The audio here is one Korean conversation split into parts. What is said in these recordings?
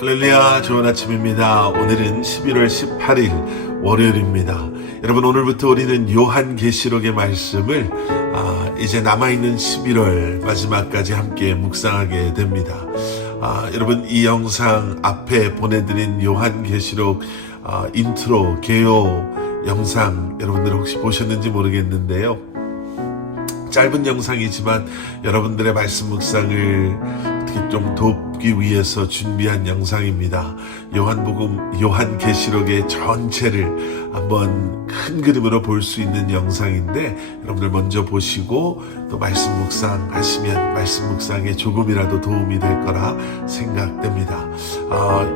할렐루야, 좋은 아침입니다. 오늘은 11월 18일 월요일입니다. 여러분, 오늘부터 우리는 요한계시록의 말씀을 이제 남아있는 11월 마지막까지 함께 묵상하게 됩니다. 여러분, 이 영상 앞에 보내드린 요한계시록 인트로 개요 영상 여러분들 혹시 보셨는지 모르겠는데요. 짧은 영상이지만 여러분들의 말씀 묵상을 어떻게 좀 돕기 위해서 준비한 영상입니다. 요한계시록의 전체를 한번 큰 그림으로 볼 수 있는 영상인데, 여러분들 먼저 보시고 또 말씀 묵상하시면 말씀 묵상에 조금이라도 도움이 될 거라 생각됩니다.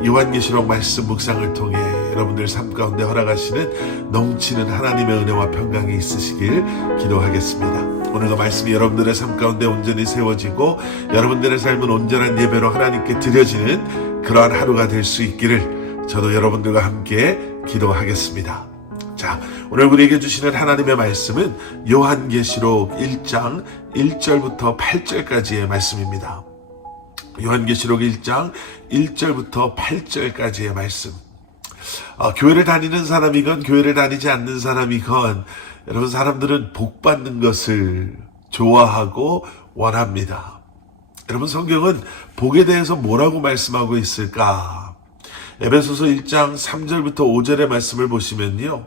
요한계시록 말씀 묵상을 통해 여러분들 삶 가운데 허락하시는 넘치는 하나님의 은혜와 평강이 있으시길 기도하겠습니다. 오늘도 말씀이 여러분들의 삶 가운데 온전히 세워지고 여러분들의 삶은 온전한 예배로 하나님께 드려지는 그러한 하루가 될 수 있기를 저도 여러분들과 함께 기도하겠습니다. 자, 오늘 우리에게 주시는 하나님의 말씀은 요한계시록 1장 1절부터 8절까지의 말씀입니다. 요한계시록 1장 1절부터 8절까지의 말씀. 교회를 다니는 사람이건 교회를 다니지 않는 사람이건 여러분, 사람들은 복 받는 것을 좋아하고 원합니다. 여러분, 성경은 복에 대해서 뭐라고 말씀하고 있을까? 에베소서 1장 3절부터 5절의 말씀을 보시면요,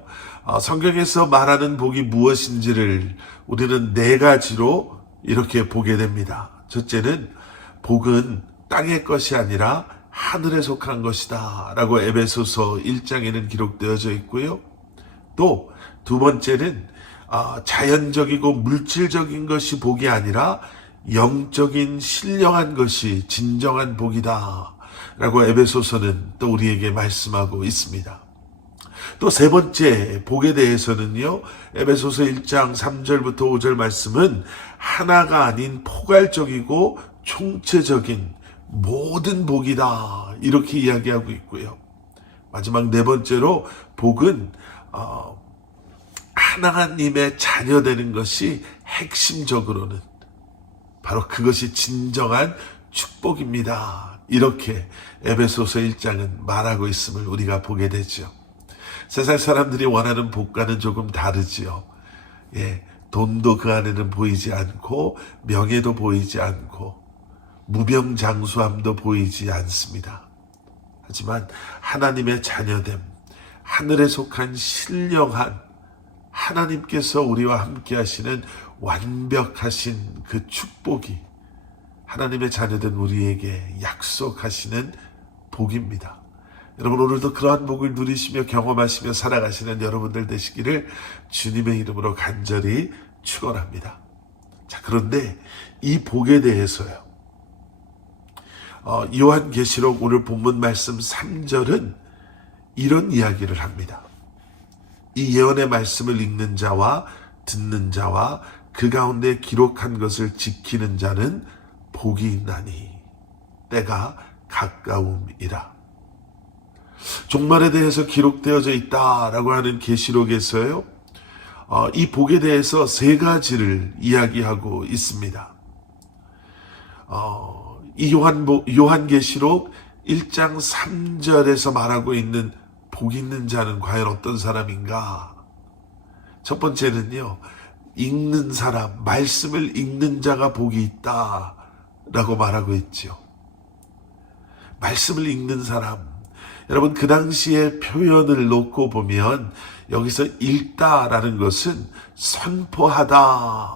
성경에서 말하는 복이 무엇인지를 우리는 네 가지로 이렇게 보게 됩니다. 첫째는 복은 땅의 것이 아니라 하늘에 속한 것이다 라고 에베소서 1장에는 기록되어져 있고요. 또 두 번째는 자연적이고 물질적인 것이 복이 아니라 영적인 신령한 것이 진정한 복이다 라고 에베소서는 또 우리에게 말씀하고 있습니다. 또 세 번째 복에 대해서는요, 에베소서 1장 3절부터 5절 말씀은 하나가 아닌 포괄적이고 총체적인 모든 복이다 이렇게 이야기하고 있고요. 마지막 네 번째로 복은 하나님의 자녀 되는 것이 핵심적으로는 바로 그것이 진정한 축복입니다. 이렇게 에베소서 1장은 말하고 있음을 우리가 보게 되죠. 세상 사람들이 원하는 복과는 조금 다르지요. 돈도 그 안에는 보이지 않고 명예도 보이지 않고 무병장수함도 보이지 않습니다. 하지만 하나님의 자녀됨, 하늘에 속한 신령한 하나님께서 우리와 함께 하시는 완벽하신 그 축복이 하나님의 자녀된 우리에게 약속하시는 복입니다. 여러분, 오늘도 그러한 복을 누리시며 경험하시며 살아가시는 여러분들 되시기를 주님의 이름으로 간절히 축원합니다. 자, 그런데 이 복에 대해서요, 요한계시록 오늘 본문 말씀 3절은 이런 이야기를 합니다. 이 예언의 말씀을 읽는 자와 듣는 자와 그 가운데 기록한 것을 지키는 자는 복이 있나니 때가 가까움이라. 종말에 대해서 기록되어져 있다라고 하는 계시록에서요, 이 복에 대해서 세 가지를 이야기하고 있습니다. 이 요한계시록 1장 3절에서 말하고 있는 복 있는 자는 과연 어떤 사람인가? 첫 번째는요, 읽는 사람, 말씀을 읽는 자가 복이 있다라고 말하고 있죠. 말씀을 읽는 사람. 여러분, 그 당시의 표현을 놓고 보면 여기서 읽다라는 것은 선포하다라는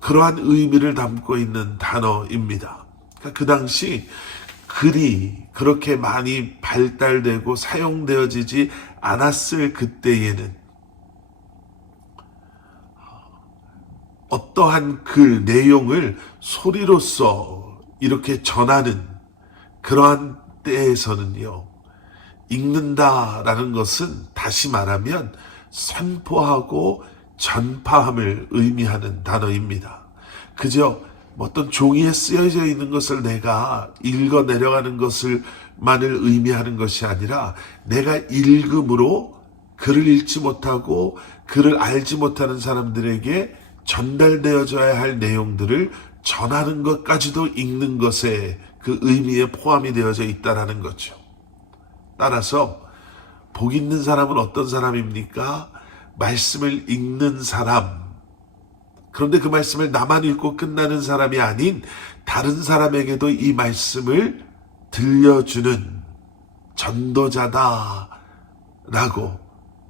그러한 의미를 담고 있는 단어입니다. 그러니까 그 당시 글이 그렇게 많이 발달되고 사용되어지지 않았을 그때에는 어떠한 글 내용을 소리로서 이렇게 전하는 그러한 때에서는요, 읽는다라는 것은 다시 말하면 선포하고 전파함을 의미하는 단어입니다. 그저 어떤 종이에 쓰여져 있는 것을 내가 읽어 내려가는 것을만을 의미하는 것이 아니라 내가 읽음으로 글을 읽지 못하고 글을 알지 못하는 사람들에게 전달되어져야 할 내용들을 전하는 것까지도 읽는 것에 그 의미에 포함이 되어져 있다는 거죠. 따라서 복 있는 사람은 어떤 사람입니까? 말씀을 읽는 사람. 그런데 그 말씀을 나만 읽고 끝나는 사람이 아닌 다른 사람에게도 이 말씀을 들려주는 전도자다라고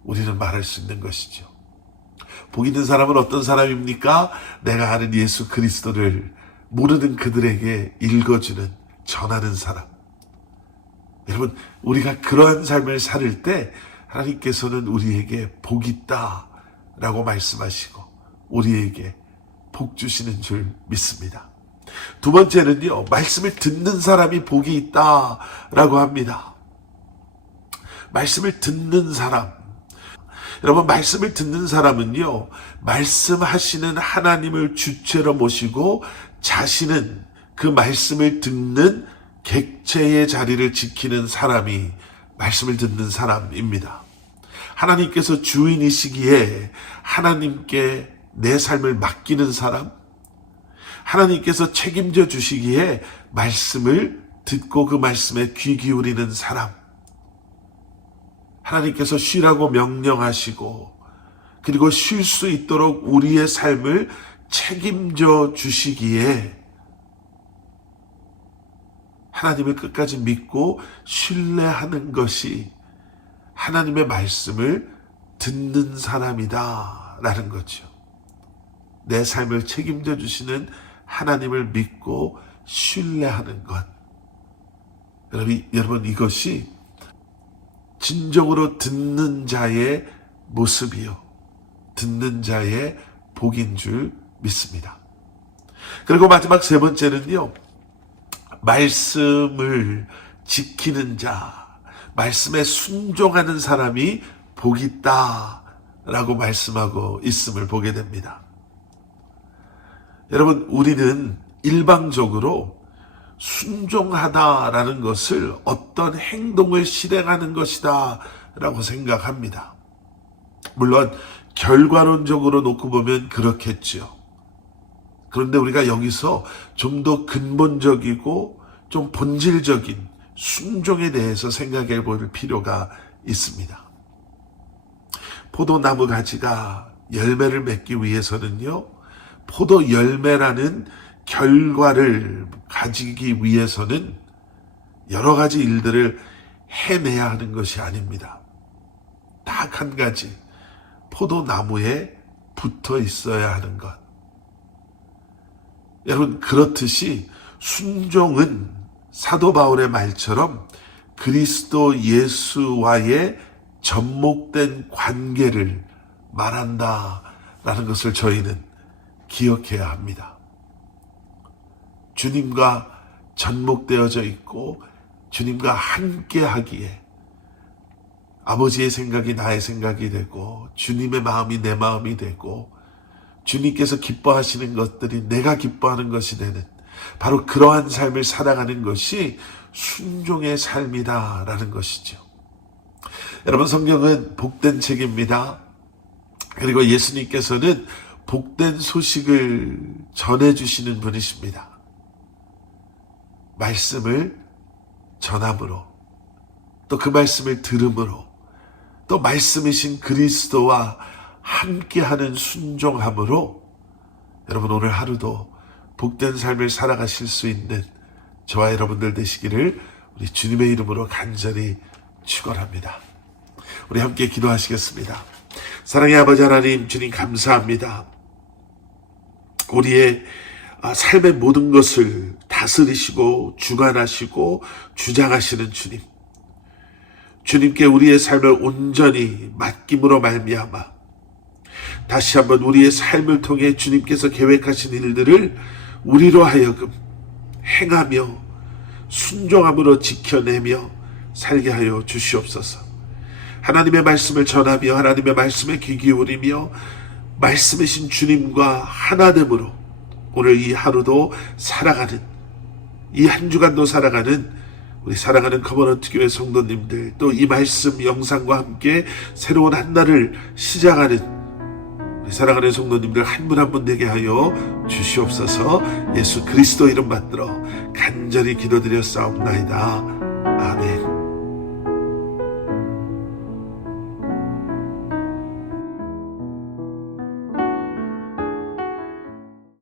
우리는 말할 수 있는 것이죠. 복 있는 사람은 어떤 사람입니까? 내가 아는 예수 그리스도를 모르는 그들에게 읽어주는, 전하는 사람. 여러분, 우리가 그러한 삶을 살 때 하나님께서는 우리에게 복이 있다라고 말씀하시고 우리에게 복 주시는 줄 믿습니다. 두 번째는요, 말씀을 듣는 사람이 복이 있다라고 합니다. 말씀을 듣는 사람. 여러분, 말씀을 듣는 사람은요, 말씀하시는 하나님을 주체로 모시고 자신은 그 말씀을 듣는 객체의 자리를 지키는 사람이 말씀을 듣는 사람입니다. 하나님께서 주인이시기에 하나님께 내 삶을 맡기는 사람, 하나님께서 책임져 주시기에 말씀을 듣고 그 말씀에 귀 기울이는 사람, 하나님께서 쉬라고 명령하시고 그리고 쉴 수 있도록 우리의 삶을 책임져 주시기에 하나님을 끝까지 믿고 신뢰하는 것이 하나님의 말씀을 듣는 사람이다 라는 거죠. 내 삶을 책임져 주시는 하나님을 믿고 신뢰하는 것. 여러분, 이것이 진정으로 듣는 자의 모습이요, 듣는 자의 복인 줄 믿습니다. 그리고 마지막 세 번째는요, 말씀을 지키는 자, 말씀에 순종하는 사람이 복이 있다라고 말씀하고 있음을 보게 됩니다. 여러분, 우리는 일방적으로 순종하다라는 것을 어떤 행동을 실행하는 것이다 라고 생각합니다. 물론 결과론적으로 놓고 보면 그렇겠죠. 그런데 우리가 여기서 좀 더 근본적이고 좀 본질적인 순종에 대해서 생각해 볼 필요가 있습니다. 포도나무 가지가 열매를 맺기 위해서는요, 포도 열매라는 결과를 가지기 위해서는 여러 가지 일들을 해내야 하는 것이 아닙니다. 딱 한 가지, 포도나무에 붙어 있어야 하는 것. 여러분, 그렇듯이 순종은 사도 바울의 말처럼 그리스도 예수와의 접목된 관계를 말한다라는 것을 저희는 기억해야 합니다. 주님과 접목되어져 있고 주님과 함께 하기에 아버지의 생각이 나의 생각이 되고 주님의 마음이 내 마음이 되고 주님께서 기뻐하시는 것들이 내가 기뻐하는 것이 되는 바로 그러한 삶을 살아가는 것이 순종의 삶이다라는 것이죠. 여러분, 성경은 복된 책입니다. 그리고 예수님께서는 복된 소식을 전해주시는 분이십니다. 말씀을 전함으로, 또 그 말씀을 들음으로, 또 말씀이신 그리스도와 함께하는 순종함으로 여러분, 오늘 하루도 복된 삶을 살아가실 수 있는 저와 여러분들 되시기를 우리 주님의 이름으로 간절히 축원합니다. 우리 함께 기도하시겠습니다. 사랑의 아버지 하나님, 주님 감사합니다. 우리의 삶의 모든 것을 다스리시고 주관하시고 주장하시는 주님, 주님께 우리의 삶을 온전히 맡김으로 말미암아 다시 한번 우리의 삶을 통해 주님께서 계획하신 일들을 우리로 하여금 행하며 순종함으로 지켜내며 살게 하여 주시옵소서. 하나님의 말씀을 전하며 하나님의 말씀에 귀 기울이며 말씀이신 주님과 하나됨으로 오늘 이 하루도 살아가는, 이 한 주간도 살아가는 우리 사랑하는 커버넌트 교회 성도님들, 또 이 말씀 영상과 함께 새로운 한 날을 시작하는 우리 사랑하는 성도님들 한 분 한 분 되게 하여 주시옵소서. 예수 그리스도 이름 받들어 간절히 기도드려 싸움나이다. 아멘.